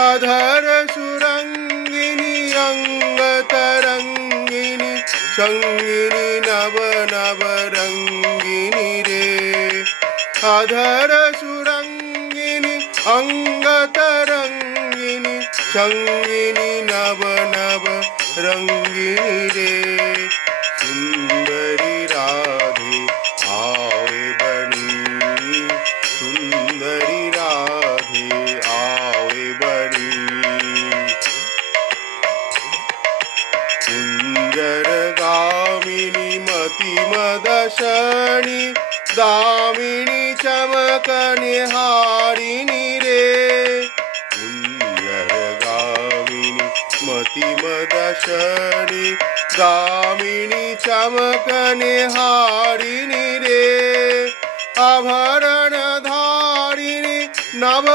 अधर सुरंगिनी अंग तरंगिनी संगिनी नव नव रंगिनी रे अधर सुरंगिनी अंग तरंगिनी संगिनी नव नव रंगिनी रे सुंदरी राधे आवे बनी सुंदरी राधे आवे बनी कुंजर गामिनी मति मदशनी दामिनी चमक निहारिणी रे कुंजर गामिनी मति मदशनी दामिनी चमक निहारिणी रे आभरण धारिणी नव